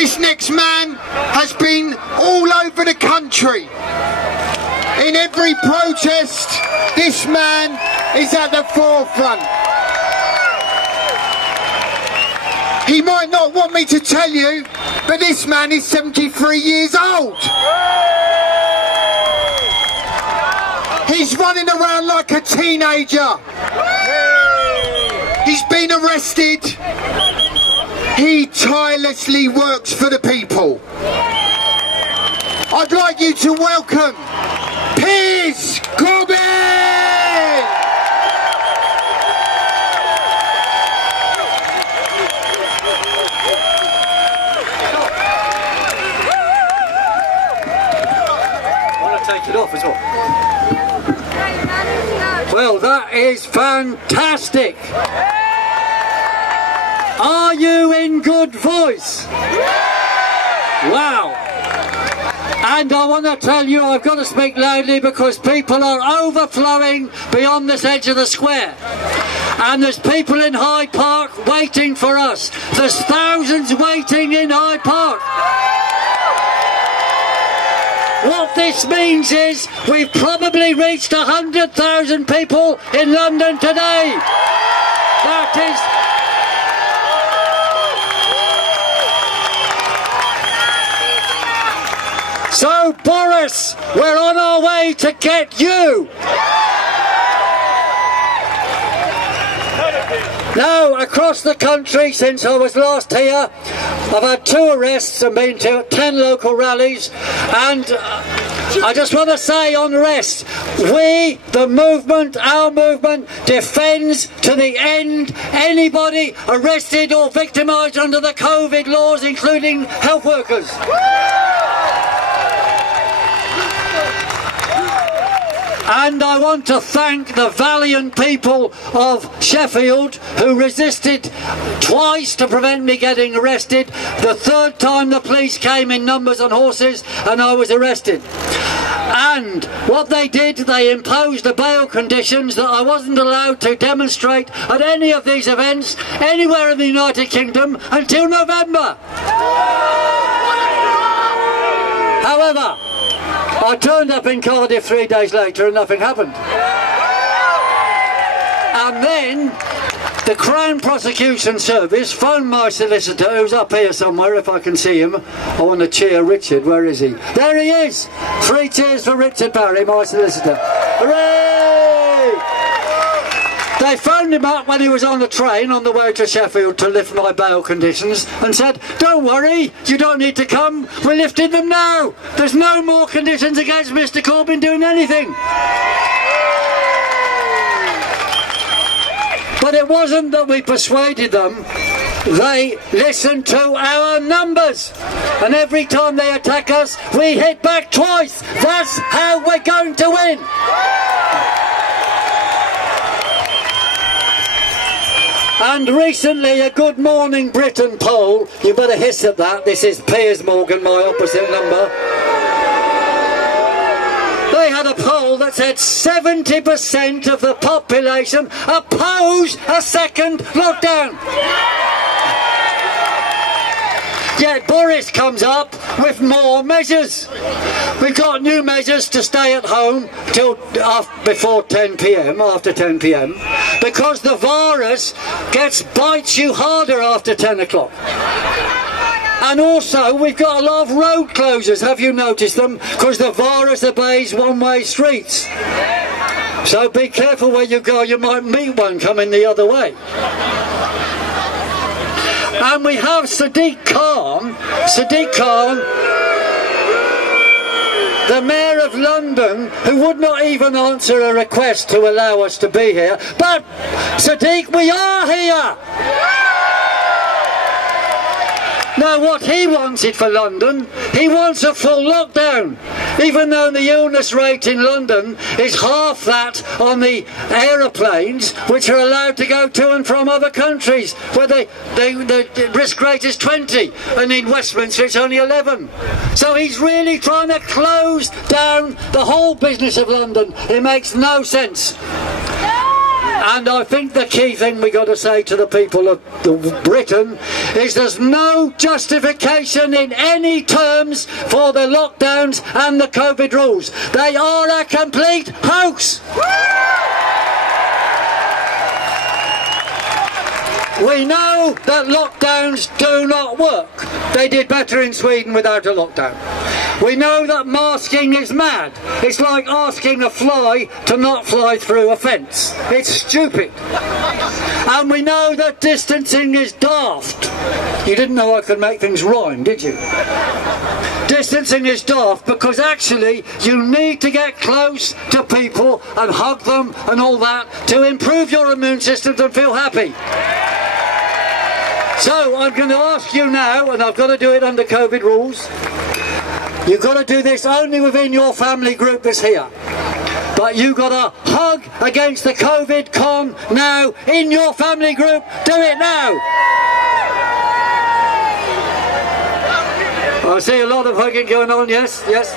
This next man has been all over the country. In every protest, this man is at the forefront. He might not want me to tell you, but this man is 73 years old. He's running around like a teenager. He's been arrested. He tirelessly works for the people. I'd like you to welcome Piers Corbyn! I want to take it off as well. Well, that is fantastic. Are you in good voice? Wow. And I want to tell you, I've got to speak loudly because people are overflowing beyond this edge of the square. And there's people in Hyde Park waiting for us. There's thousands waiting in Hyde Park. What this means is we've probably reached 100,000 people in London today. That is... So, Boris, we're on our way to get you. Now, across the country, since I was last here, I've had 2 arrests and been to 10 local rallies, and I just want to say on rest, we, the movement, our movement, defends to the end anybody arrested or victimised under the COVID laws, including health workers. And I want to thank the valiant people of Sheffield who resisted twice to prevent me getting arrested. The 3rd time the police came in numbers on horses and I was arrested. And what they did, they imposed the bail conditions that I wasn't allowed to demonstrate at any of these events anywhere in the United Kingdom until November. However, I turned up in Cardiff 3 days later and nothing happened. And then the Crown Prosecution Service phoned my solicitor, who's up here somewhere if I can see him. I want to cheer Richard. Where is he? There he is! 3 cheers for Richard Barry, my solicitor. Hooray! They phoned him up when he was on the train on the way to Sheffield to lift my bail conditions and said, don't worry, you don't need to come, we lifted them now. There's no more conditions against Mr Corbyn doing anything. But it wasn't that we persuaded them, they listened to our numbers. And every time they attack us, we hit back twice. That's how we're going to win. And recently a Good Morning Britain poll, you better hiss at that, this is Piers Morgan, my opposite number. They had a poll that said 70% of the population oppose a second lockdown. Yet Boris comes up with more measures. We've got new measures to stay at home till before 10 p.m, after 10 p.m, because the virus bites you harder after 10 o'clock. And also we've got a lot of road closures, have you noticed them? Because the virus obeys one-way streets. So be careful where you go, you might meet one coming the other way. And we have Sadiq Khan, the Mayor of London, who would not even answer a request to allow us to be here. But, Sadiq, we are here! Now what he wanted for London, he wants a full lockdown. Even though the illness rate in London is half that on the aeroplanes which are allowed to go to and from other countries, where the risk rate is 20, and in Westminster it's only 11. So he's really trying to close down the whole business of London. It makes no sense. And I think the key thing we got to say to the people of Britain is there's no justification in any terms for the lockdowns and the COVID rules. They are a complete hoax. We know that lockdowns do not work. They did better in Sweden without a lockdown. We know that masking is mad. It's like asking a fly to not fly through a fence. It's stupid. And we know that distancing is daft. You didn't know I could make things rhyme, did you? Distancing is daft because actually you need to get close to people and hug them and all that to improve your immune system and feel happy. So I'm going to ask you now, and I've got to do it under COVID rules, you've got to do this only within your family group that's here. But you've got to hug against the COVID con now in your family group. Do it now. I see a lot of hugging going on, yes, yes.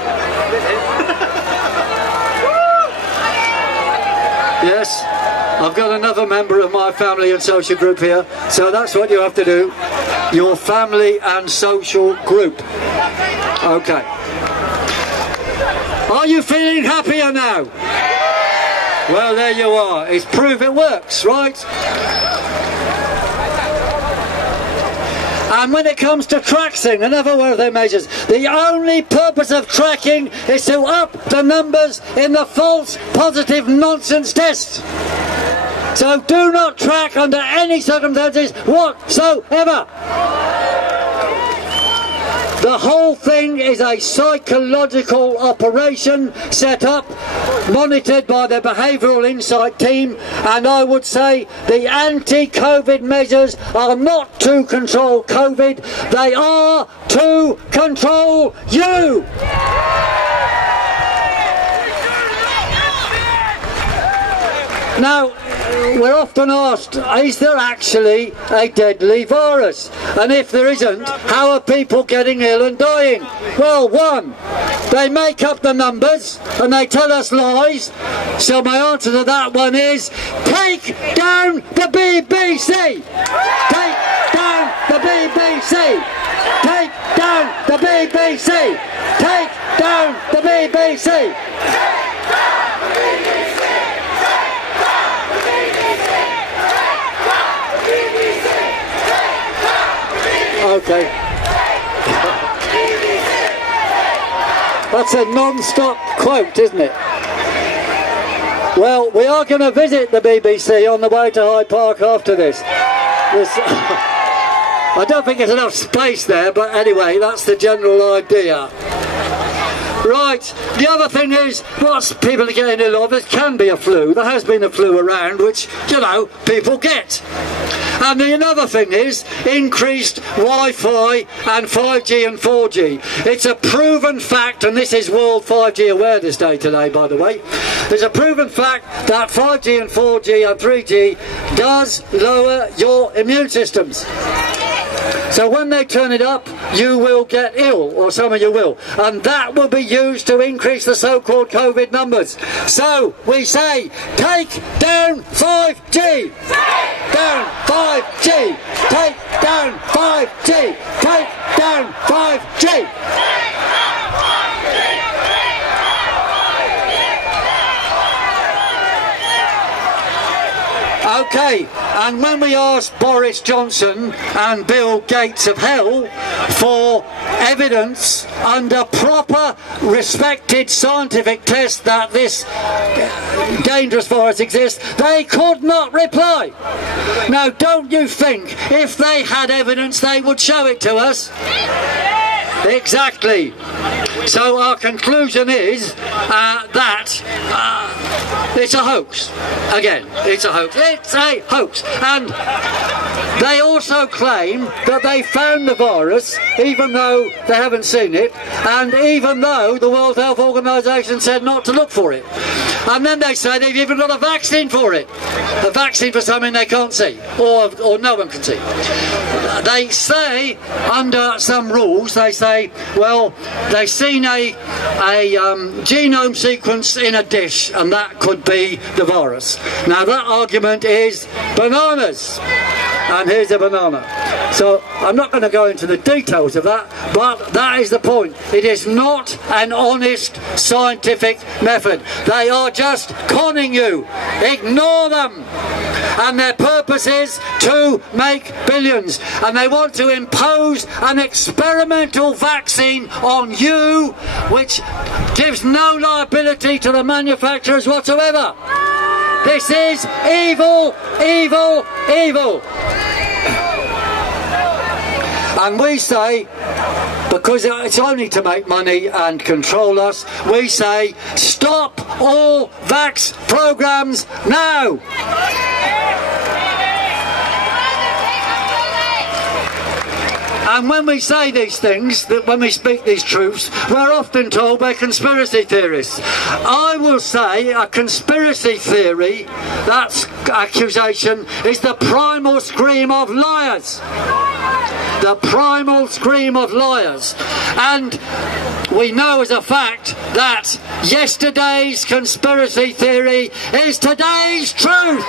Yes. I've got another member of my family and social group here, so that's what you have to do. Your family and social group. Okay. Are you feeling happier now? Well, there you are. It's proof it works, right? And when it comes to tracing, another one of their measures, the only purpose of tracking is to up the numbers in the false positive nonsense tests. So do not track under any circumstances whatsoever. The whole thing is a psychological operation set up, monitored by the Behavioural Insight team, and I would say the anti-COVID measures are not to control COVID, they are to control you! Now, we're often asked, is there actually a deadly virus? And if there isn't, how are people getting ill and dying? Well, one, they make up the numbers and they tell us lies. So my answer to that one is, take down the BBC! Take down the BBC! Take down the BBC! Take down the BBC! Okay. That's a non-stop quote, isn't it? Well, we are going to visit the BBC on the way to Hyde Park after this. I don't think there's enough space there, but anyway, that's the general idea. Right, the other thing is, what's people are getting ill of, it can be a flu. There has been a flu around, which, you know, people get. And the another thing is increased Wi-Fi and 5G and 4G. It's a proven fact, and this is World 5G Awareness Day today, by the way. There's a proven fact that 5G and 4G and 3G does lower your immune systems. So when they turn it up, you will get ill, or some of you will, and that will be used to increase the so-called COVID numbers. So we say, take down 5G! Take down 5G! Take down 5G! Take down 5G! Okay, and when we asked Boris Johnson and Bill Gates of hell for evidence under proper, respected scientific tests that this dangerous virus exists, they could not reply. Now, don't you think if they had evidence they would show it to us? Exactly. So our conclusion is that it's a hoax. Again, it's a hoax. It's a hoax. And they also claim that they found the virus, even though they haven't seen it, and even though the World Health Organization said not to look for it. And then they say they've even got a vaccine for it. A vaccine for something they can't see, or no one can see. they say, under some rules, they say, well, they've seen a genome sequence in a dish, and that could be the virus. Now that argument is bananas, and here's a banana. So I'm not going to go into the details of that, but that is the point. It is not an honest scientific method. They are just conning you. Ignore them. And their purpose is to make billions, and they want to impose an experimental vaccine on you which gives no liability to the manufacturers whatsoever. This is evil, evil, evil. And we say, because it's only to make money and control us, we say stop all vax programs now. And when we say these things, that when we speak these truths, we're often told by conspiracy theorists. I will say a conspiracy theory, that accusation, is the primal scream of liars. The primal scream of liars. And we know as a fact that yesterday's conspiracy theory is today's truth.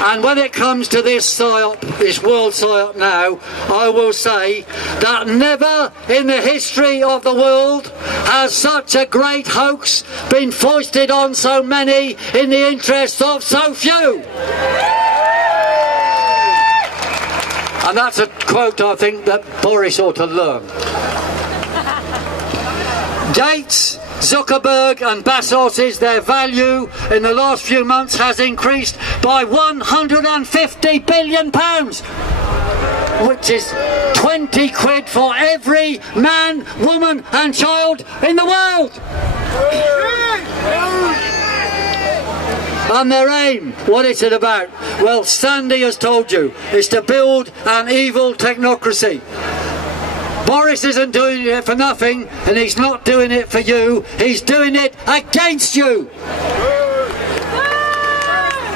And when it comes to this psyop, this world psyop now, I will say that never in the history of the world has such a great hoax been foisted on so many in the interests of so few. And that's a quote I think that Boris ought to learn. Gates, Zuckerberg and Bezos, their value in the last few months has increased by £150 billion, which is 20 quid for every man, woman and child in the world. And their aim, what is it about? Well, Sandy has told you, is to build an evil technocracy. Boris isn't doing it for nothing, and he's not doing it for you, he's doing it against you.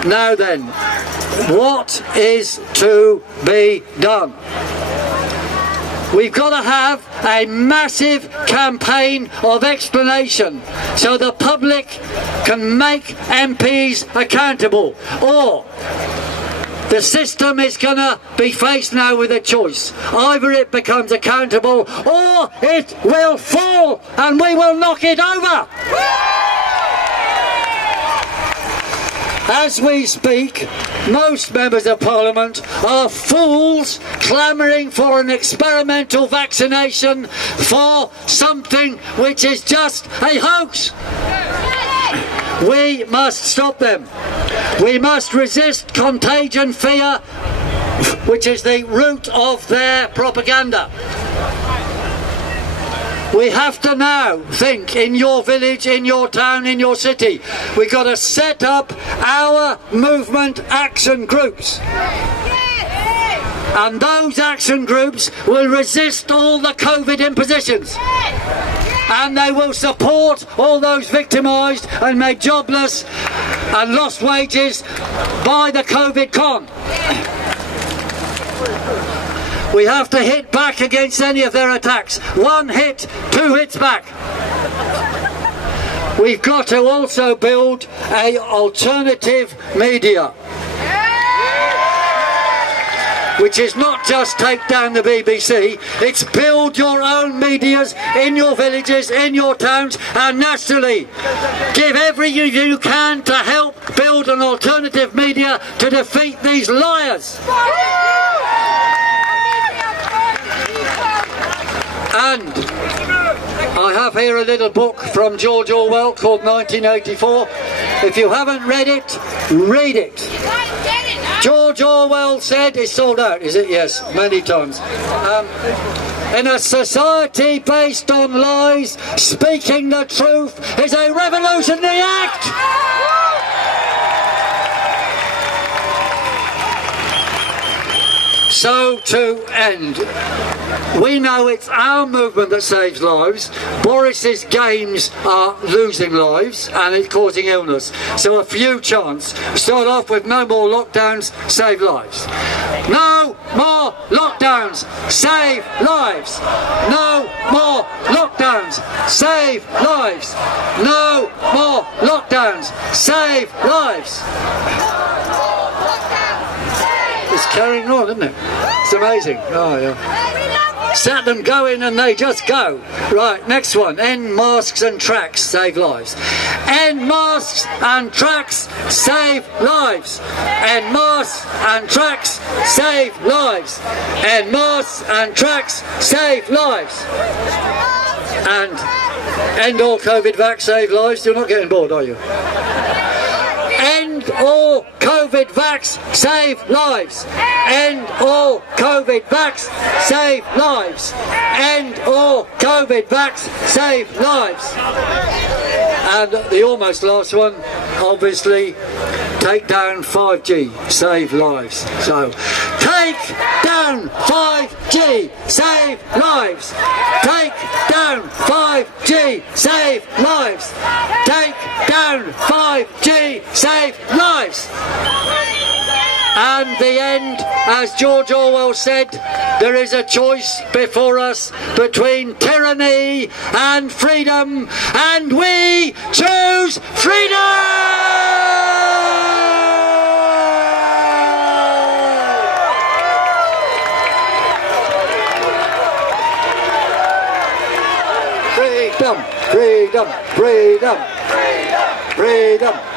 Now then, what is to be done? We've got to have a massive campaign of explanation so the public can make MPs accountable, or the system is going to be faced now with a choice. Either it becomes accountable or it will fall and we will knock it over. As we speak, most members of Parliament are fools clamouring for an experimental vaccination for something which is just a hoax. We must stop them. We must resist contagion fear, which is the root of their propaganda. We have to now think in your village, in your town, in your city. We've got to set up our movement action groups. And those action groups will resist all the COVID impositions. And they will support all those victimised and made jobless and lost wages by the COVID con. We have to hit back against any of their attacks. One hit, two hits back. We've got to also build an alternative media, which is not just take down the BBC, it's build your own medias in your villages, in your towns and nationally. Give everything you can to help build an alternative media to defeat these liars. And I have here a little book from George Orwell called 1984. If you haven't read it, read it. George Orwell said, it's sold out, is it? Yes, many times. In a society based on lies, speaking the truth is a revolutionary act. So to end, we know it's our movement that saves lives. Boris's games are losing lives and it's causing illness. So a few chants. Start off with no more lockdowns, save lives. No more lockdowns, save lives. No more lockdowns, save lives. No more lockdowns, save lives. It's carrying on, isn't it? It's amazing. Oh, yeah. Set them going and they just go. Right, next one. End masks and tracks, save lives. End masks and tracks, save lives. End masks and tracks, save lives. End masks and tracks, save lives. And end all COVID vax, save lives. You're not getting bored, are you? End all COVID vax, save lives. End all COVID vax, save lives. End all COVID vax, save lives. And the almost last one, obviously, take down 5G, save lives. So, take down 5G, save lives. Take down 5G, save lives. Take down 5G, save lives. And the end, as George Orwell said, there is a choice before us between tyranny and freedom, and we choose freedom! Freedom, freedom, freedom, freedom, freedom.